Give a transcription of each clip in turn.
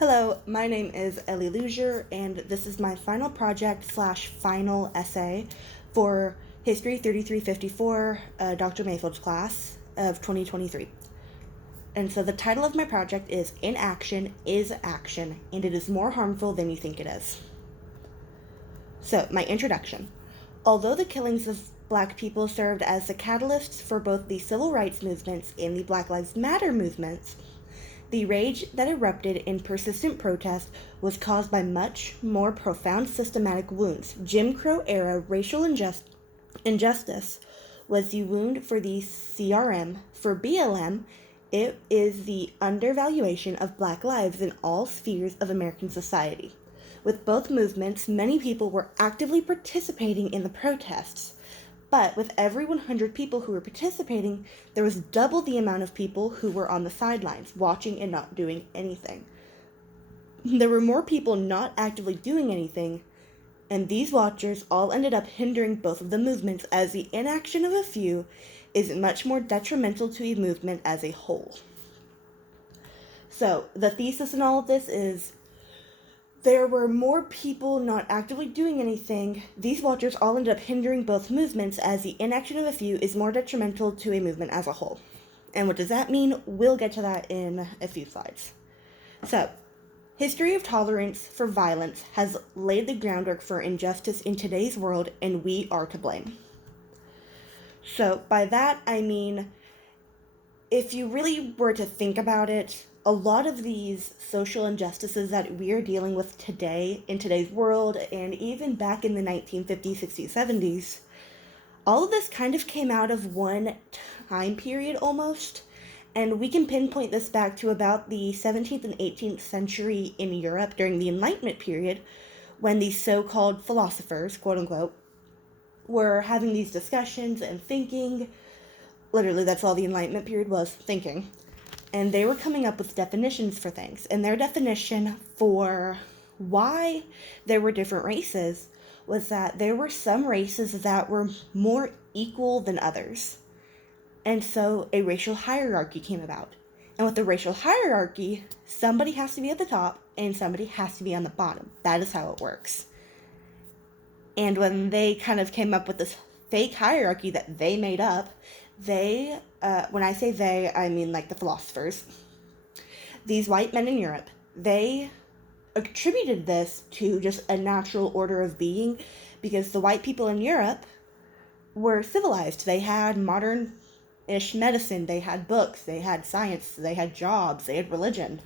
Hello, my name is Ellie Luzier, and this is my final project slash final essay for History 3354, Dr. Mayfield's class of 2023. And so the title of my project is Inaction is Action, and it is more harmful than you think it is. So, my introduction. Although the killings of black people served as the catalysts for both the civil rights movements and the Black Lives Matter movements, the rage that erupted in persistent protest was caused by much more profound systematic wounds. Jim Crow era racial injustice was the wound for the CRM. For BLM, it is the undervaluation of black lives in all spheres of American society. With both movements, many people were actively participating in the protests. But with every 100 people who were participating, there was double the amount of people who were on the sidelines, watching and not doing anything. There were more people not actively doing anything, and these watchers all ended up hindering both of the movements, as the inaction of a few is much more detrimental to a movement as a whole. So, the thesis in all of this is there were more people not actively doing anything. These watchers all ended up hindering both movements, as the inaction of a few is more detrimental to a movement as a whole. And what does that mean? We'll get to that in a few slides. So, history of tolerance for violence has laid the groundwork for injustice in today's world, and we are to blame. So, by that I mean, if you really were to think about it, a lot of these social injustices that we are dealing with today in today's world, and even back in the 1950s, 60s, 70s, all of this kind of came out of one time period almost. And we can pinpoint this back to about the 17th and 18th century in Europe during the Enlightenment period, when these so-called philosophers, quote unquote, were having these discussions and thinking. Literally, that's all the Enlightenment period was, thinking. And they were coming up with definitions for things. And their definition for why there were different races was that there were some races that were more equal than others. And so a racial hierarchy came about. And with the racial hierarchy, somebody has to be at the top and somebody has to be on the bottom. That is how it works. And when they kind of came up with this fake hierarchy that they made up, when I say they, I mean like the philosophers, these white men in Europe, they attributed this to just a natural order of being, because the white people in Europe were civilized. They had modern-ish medicine, they had books, they had science, they had jobs, they had religion.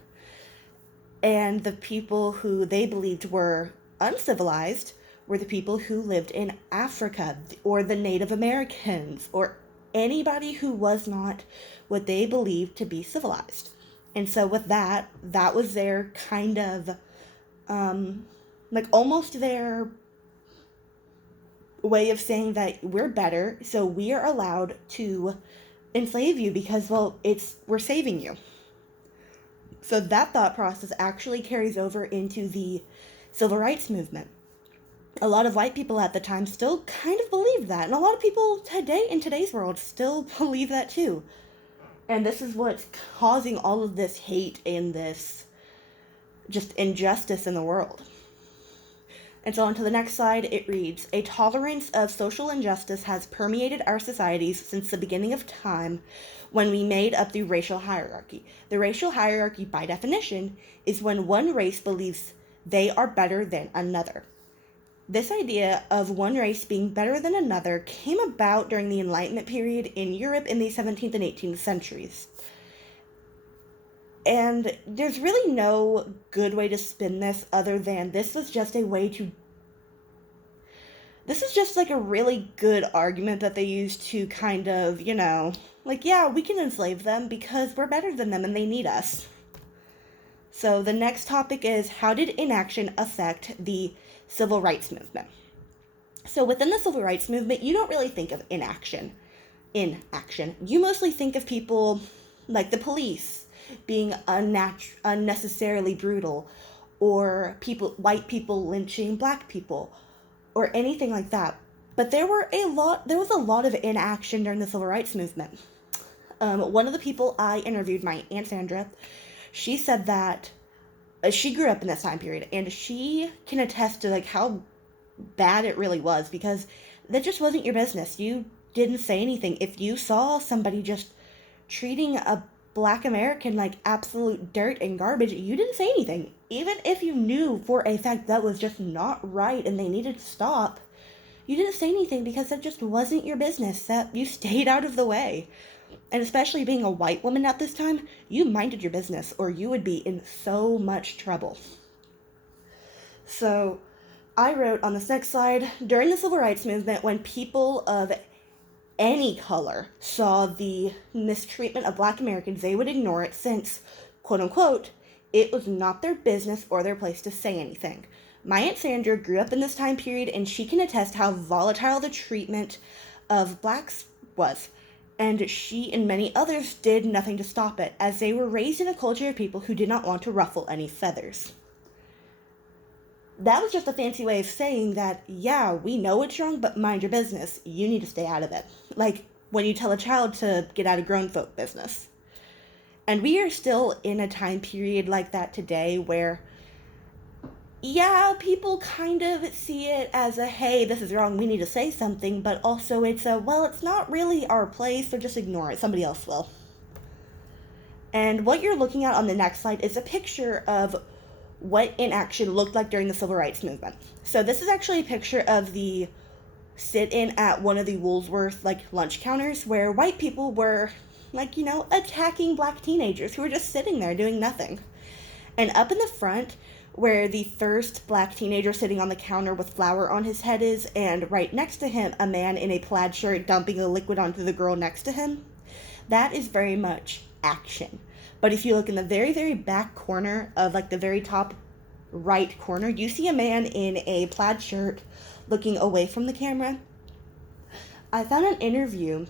And the people who they believed were uncivilized were the people who lived in Africa, or the Native Americans, or anybody who was not what they believed to be civilized. And so with that was their kind of, almost their way of saying that we're better, so we are allowed to enslave you because, well, we're saving you. So that thought process actually carries over into the civil rights movement. A lot of white people at the time still kind of believed that, and a lot of people today in today's world still believe that too. And this is what's causing all of this hate and this just injustice in the world. And so on to the next slide, it reads, a tolerance of social injustice has permeated our societies since the beginning of time, when we made up the racial hierarchy. The racial hierarchy, by definition, is when one race believes they are better than another. This idea of one race being better than another came about during the Enlightenment period in Europe in the 17th and 18th centuries. And there's really no good way to spin this other than this was just a like a really good argument that they used to kind of, yeah, we can enslave them because we're better than them and they need us. So the next topic is, how did inaction affect the civil rights movement? So within the civil rights movement, you don't really think of inaction. You mostly think of people like the police being unnecessarily brutal, or white people lynching black people, or anything like that. But there was a lot of inaction during the civil rights movement. One of the people I interviewed, my Aunt Sandra, she said that she grew up in this time period, and she can attest to like how bad it really was, because that just wasn't your business. You didn't say anything. If you saw somebody just treating a black American like absolute dirt and garbage, you didn't say anything. Even if you knew for a fact that was just not right and they needed to stop, you didn't say anything because that just wasn't your business. That you stayed out of the way. And especially being a white woman at this time, you minded your business or you would be in so much trouble. So, I wrote on this next slide, during the civil rights movement, when people of any color saw the mistreatment of black Americans, they would ignore it since, quote unquote, it was not their business or their place to say anything. My Aunt Sandra grew up in this time period, and she can attest how volatile the treatment of blacks was. And she and many others did nothing to stop it, as they were raised in a culture of people who did not want to ruffle any feathers. That was just a fancy way of saying that, yeah, we know it's wrong, but mind your business. You need to stay out of it. Like when you tell a child to get out of grown folk business. And we are still in a time period like that today where, yeah, people kind of see it as a, hey, this is wrong, we need to say something, but also it's a, well, it's not really our place, so just ignore it, somebody else will. And what you're looking at on the next slide is a picture of what inaction looked like during the civil rights movement. So this is actually a picture of the sit-in at one of the Woolworth lunch counters where white people were attacking black teenagers who were just sitting there doing nothing. And up in the front, where the first black teenager sitting on the counter with flour on his head is, and right next to him, a man in a plaid shirt dumping a liquid onto the girl next to him, that is very much action. But if you look in the very, very back corner of the very top right corner, you see a man in a plaid shirt looking away from the camera. I found an interview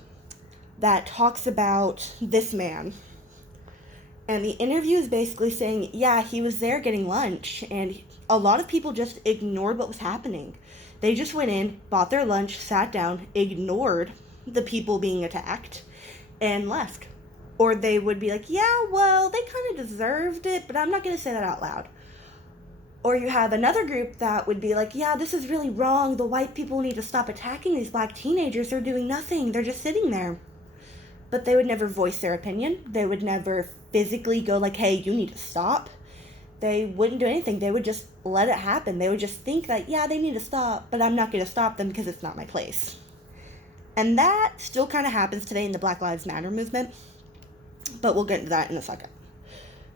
that talks about this man. And the interview is basically saying, yeah, he was there getting lunch, and a lot of people just ignored what was happening. They just went in, bought their lunch, sat down, ignored the people being attacked, and left. Or they would be like, yeah, well, they kind of deserved it, but I'm not going to say that out loud. Or you have another group that would be like, yeah, this is really wrong. The white people need to stop attacking these black teenagers. They're doing nothing. They're just sitting there. But they would never voice their opinion. They would never physically go like, hey, you need to stop. They wouldn't do anything. They would just let it happen. They would just think that, yeah, they need to stop, but I'm not going to stop them because it's not my place. And that still kind of happens today in the Black Lives Matter movement. But we'll get into that in a second.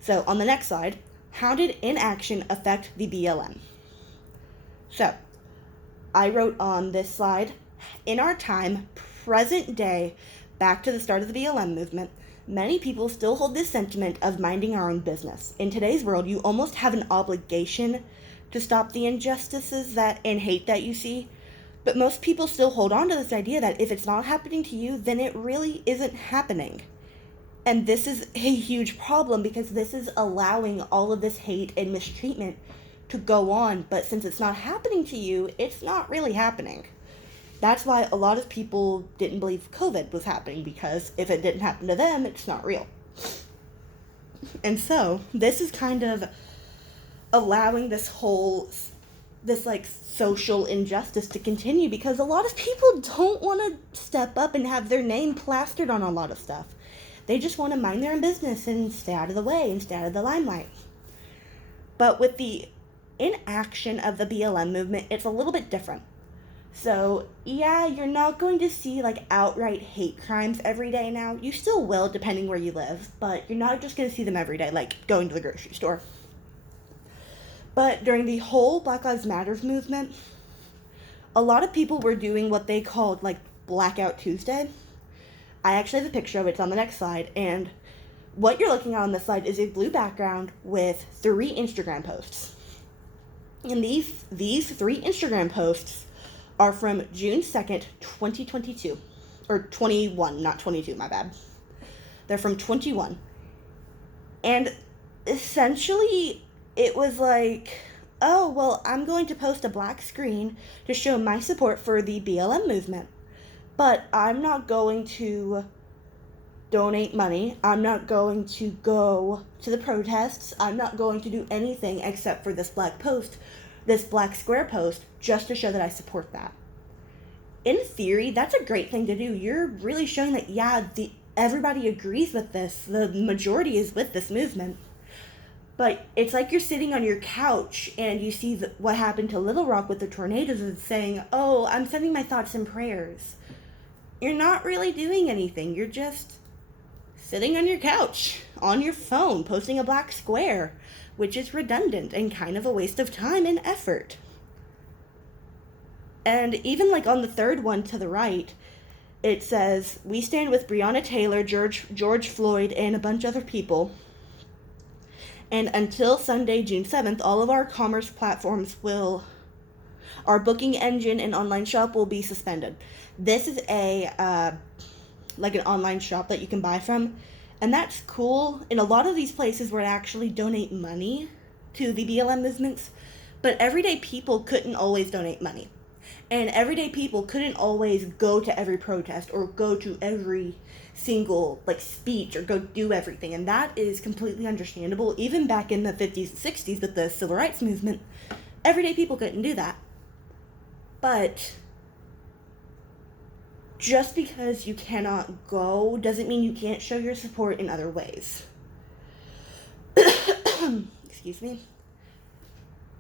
So on the next slide, how did inaction affect the BLM? So I wrote on this slide, in our time, present day, back to the start of the BLM movement, many people still hold this sentiment of minding our own business. In today's world, you almost have an obligation to stop the injustices and hate that you see. But most people still hold on to this idea that if it's not happening to you, then it really isn't happening. And this is a huge problem because this is allowing all of this hate and mistreatment to go on. But since it's not happening to you, it's not really happening. That's why a lot of people didn't believe COVID was happening, because if it didn't happen to them, it's not real. And so this is kind of allowing this social injustice to continue, because a lot of people don't want to step up and have their name plastered on a lot of stuff. They just want to mind their own business and stay out of the way and stay out of the limelight. But with the inaction of the BLM movement, it's a little bit different. So, yeah, you're not going to see outright hate crimes every day now. You still will, depending where you live, but you're not just going to see them every day, like going to the grocery store. But during the whole Black Lives Matter movement, a lot of people were doing what they called Blackout Tuesday. I actually have a picture of it. It's on the next slide. And what you're looking at on this slide is a blue background with 3 Instagram posts. And these 3 Instagram posts are from June 2nd, 2022. Or 21, not 22, my bad. They're from 21. And essentially, it was oh, well, I'm going to post a black screen to show my support for the BLM movement. But I'm not going to donate money. I'm not going to go to the protests. I'm not going to do anything except for this black square post, just to show that I support that. In theory, that's a great thing to do. You're really showing that, yeah, everybody agrees with this. The majority is with this movement. But it's like you're sitting on your couch and you see what happened to Little Rock with the tornadoes and saying, oh, I'm sending my thoughts and prayers. You're not really doing anything. You're just sitting on your couch, on your phone, posting a black square, which is redundant and kind of a waste of time and effort. And even like on the third one to the right, it says, we stand with Breonna Taylor, George Floyd, and a bunch of other people. And until Sunday, June 7th, all of our commerce platforms our booking engine and online shop will be suspended. This is an online shop that you can buy from. And that's cool. In a lot of these places where I actually donate money to the BLM movements, but everyday people couldn't always donate money. And everyday people couldn't always go to every protest or go to every single speech or go do everything, and that is completely understandable. Even back in the 50s and 60s with the civil rights movement, everyday people couldn't do that. But just because you cannot go doesn't mean you can't show your support in other ways. Excuse me.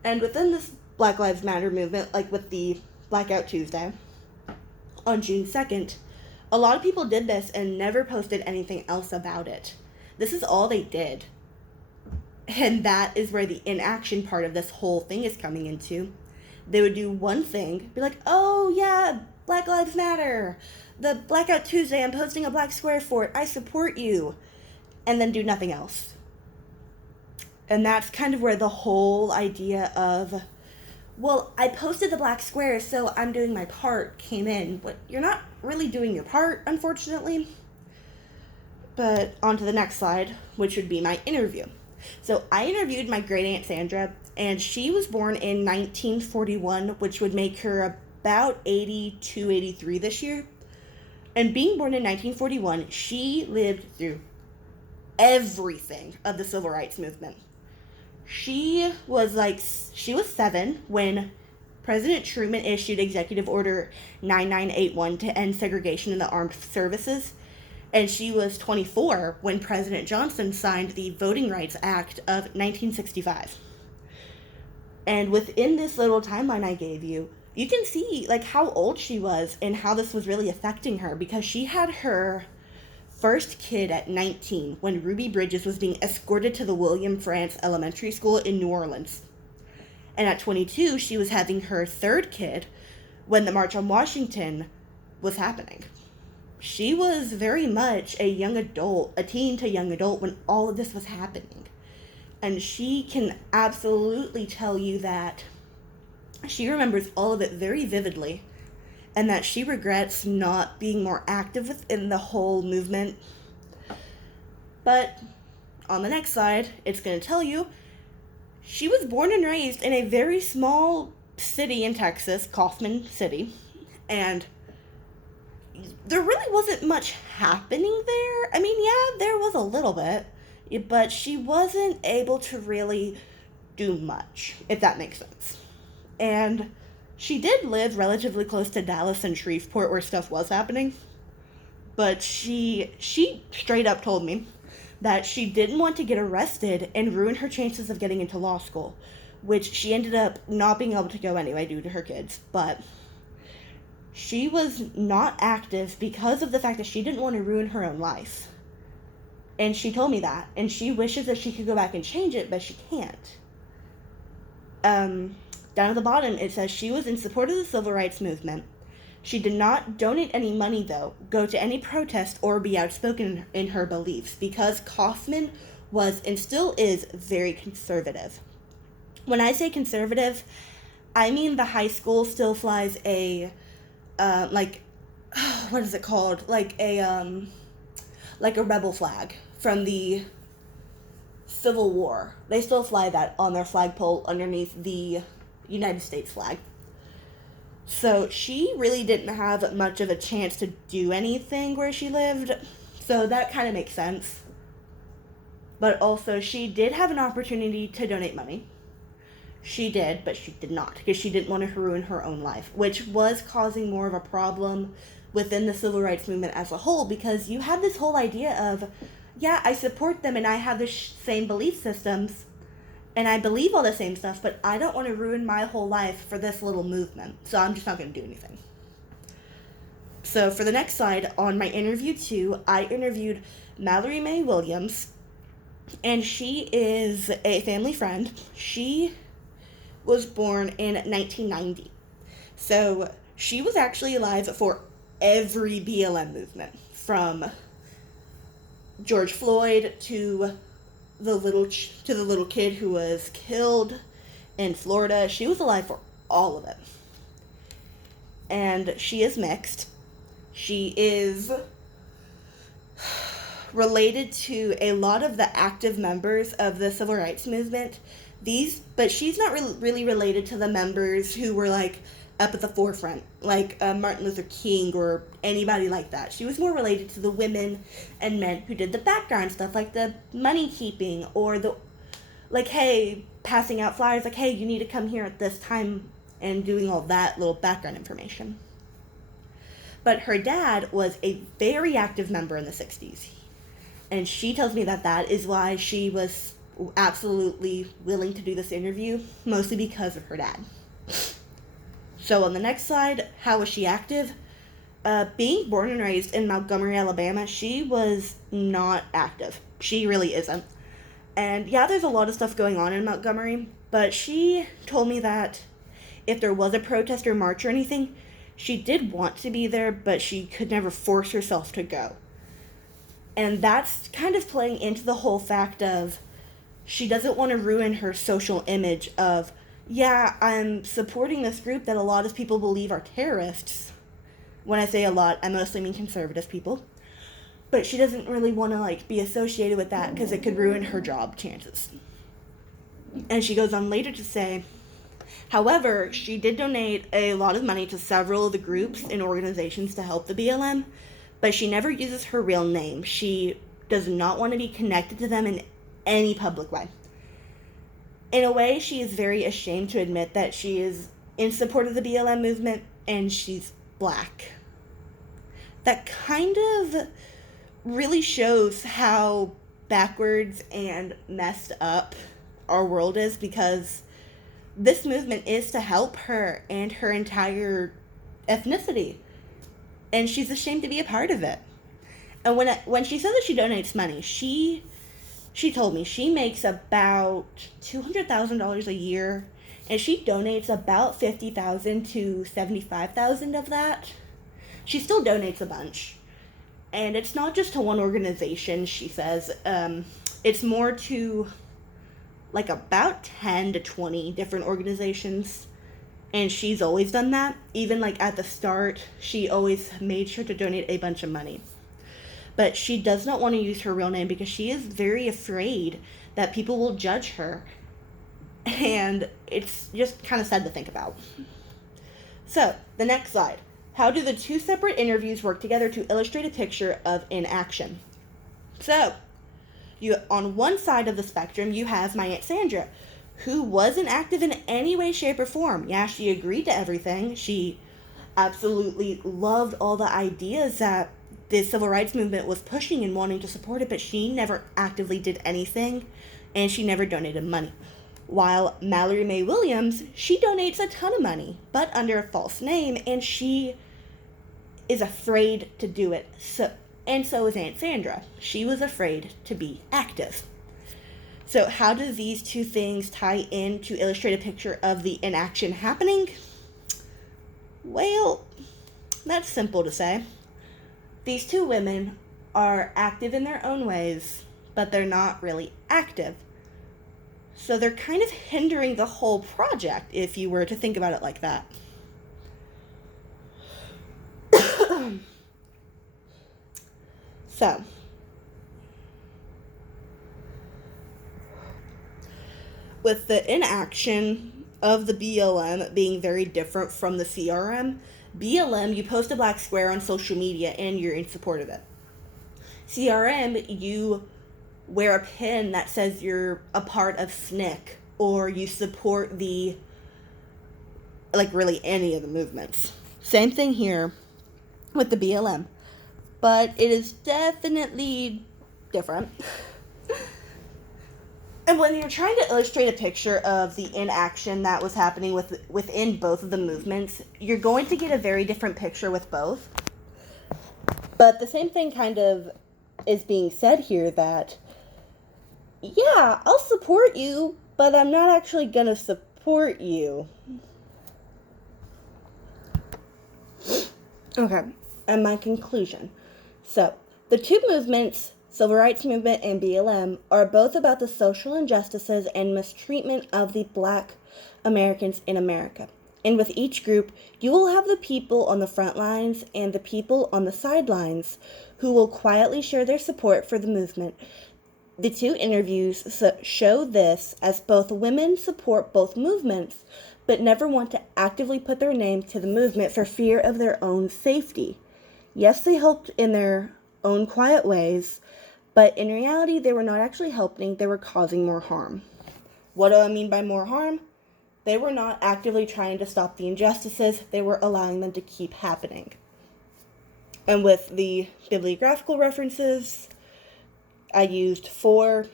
And within this Black Lives Matter movement, like with the Blackout Tuesday on June 2nd, a lot of people did this and never posted anything else about it. This is all they did. And that is where the inaction part of this whole thing is coming into. They would do one thing, be like, oh yeah, Black Lives Matter. The Blackout Tuesday, I'm posting a black square for it. I support you. And then do nothing else. And that's kind of where the whole idea of, well, I posted the black square, so I'm doing my part came in. But you're not really doing your part, unfortunately. But on to the next slide, which would be my interview. So I interviewed my great aunt Sandra, and she was born in 1941, which would make her about 82, 83 this year. And being born in 1941, she lived through everything of the civil rights movement. She was 7 when President Truman issued Executive Order 9981 to end segregation in the armed services. And she was 24 when President Johnson signed the Voting Rights Act of 1965. And within this little timeline I gave you, you can see how old she was and how this was really affecting her, because she had her first kid at 19 when Ruby Bridges was being escorted to the William Frantz Elementary School in New Orleans. And at 22, she was having her third kid when the March on Washington was happening. She was very much a young adult, a teen to young adult when all of this was happening. And she can absolutely tell you that she remembers all of it very vividly, and that she regrets not being more active within the whole movement. But on the next slide, it's going to tell you she was born and raised in a very small city in Texas, Kaufman City, and there really wasn't much happening there. I mean, yeah, there was a little bit, but she wasn't able to really do much, if that makes sense. And she did live relatively close to Dallas and Shreveport where stuff was happening, but she straight up told me that she didn't want to get arrested and ruin her chances of getting into law school, which she ended up not being able to go anyway due to her kids. But she was not active because of the fact that she didn't want to ruin her own life. And she told me that, and she wishes that she could go back and change it, but she can't. Down at the bottom, it says she was in support of the civil rights movement. She did not donate any money, though, go to any protest, or be outspoken in her beliefs, because Kaufman was and still is very conservative. When I say conservative, I mean the high school still flies a, what is it called? Like a rebel flag from the Civil War. They still fly that on their flagpole underneath the United States flag. So she really didn't have much of a chance to do anything where she lived. So that kind of makes sense. But also, she did have an opportunity to donate money. She did, but she did not, because she didn't want to ruin her own life, which was causing more of a problem within the civil rights movement as a whole, because you have this whole idea of, yeah, I support them and I have the same belief systems and I believe all the same stuff, but I don't want to ruin my whole life for this little movement, so I'm just not going to do anything. So for the next slide, on my interview 2, I interviewed Mallory Mae Williams, and she is a family friend. She was born in 1990. So she was actually alive for every BLM movement, from George Floyd to the little kid who was killed in Florida. She was alive for all of it. And she is mixed. She is related to a lot of the active members of the civil rights movement. But she's not really related to the members who were like up at the forefront, like Martin Luther King or anybody like that. She was more related to the women and men who did the background stuff, like the money keeping, or the, like, hey, passing out flyers, like, hey, you need to come here at this time, and doing all that little background information. But her dad was a very active member in the 60s. And she tells me that that is why she was absolutely willing to do this interview, mostly because of her dad. So on the next slide, how was she active? Being born and raised in Montgomery, Alabama, she was not active. She really isn't. And yeah, there's a lot of stuff going on in Montgomery, but she told me that if there was a protest or march or anything, she did want to be there, but she could never force herself to go. And that's kind of playing into the whole fact of she doesn't want to ruin her social image of, yeah, I'm supporting this group that a lot of people believe are terrorists. When I say a lot, I mostly mean conservative people. But she doesn't really want to, like, be associated with that because it could ruin her job chances. And she goes on later to say, however, she did donate a lot of money to several of the groups and organizations to help the BLM, but she never uses her real name. She does not want to be connected to them in any public way. In a way, she is very ashamed to admit that she is in support of the BLM movement and she's black. That kind of really shows how backwards and messed up our world is, because this movement is to help her and her entire ethnicity, and she's ashamed to be a part of it. And when she says that she donates money, she told me she makes about $200,000 a year, and she donates about $50,000 to $75,000 of that. She still donates a bunch, and it's not just to one organization. She says it's more to like about 10 to 20 different organizations, and she's always done that. Even like at the start, she always made sure to donate a bunch of money. But she does not want to use her real name because she is very afraid that people will judge her. And it's just kind of sad to think about. So, the next slide. How do the two separate interviews work together to illustrate a picture of inaction? So, on one side of the spectrum, you have my Aunt Sandra, who wasn't active in any way, shape, or form. Yeah, she agreed to everything. She absolutely loved all the ideas that the civil rights movement was pushing and wanting to support it, but she never actively did anything, and she never donated money. While Mallory Mae Williams, she donates a ton of money, but under a false name, and she is afraid to do it. So is Aunt Sandra. She was afraid to be active. So how do these two things tie in to illustrate a picture of the inaction happening? Well, that's simple to say. These two women are active in their own ways, but they're not really active. So they're kind of hindering the whole project, if you were to think about it like that. So, with the inaction of the BLM being very different from the CRM, BLM, you post a black square on social media and you're in support of it. CRM, you wear a pin that says you're a part of SNCC or you support the, like, really any of the movements. Same thing here with the BLM, but it is definitely different. And when you're trying to illustrate a picture of the inaction that was happening within both of the movements, you're going to get a very different picture with both. But the same thing kind of is being said here, that, yeah, I'll support you, but I'm not actually going to support you. Okay, and my conclusion. So, the two movements, Civil Rights Movement and BLM, are both about the social injustices and mistreatment of the Black Americans in America. And with each group, you will have the people on the front lines and the people on the sidelines who will quietly share their support for the movement. The two interviews show this, as both women support both movements, but never want to actively put their name to the movement for fear of their own safety. Yes, they helped in their own quiet ways, but in reality, they were not actually helping, they were causing more harm. What do I mean by more harm? They were not actively trying to stop the injustices, they were allowing them to keep happening. And with the bibliographical references I used 4,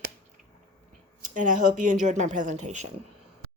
and I hope you enjoyed my presentation.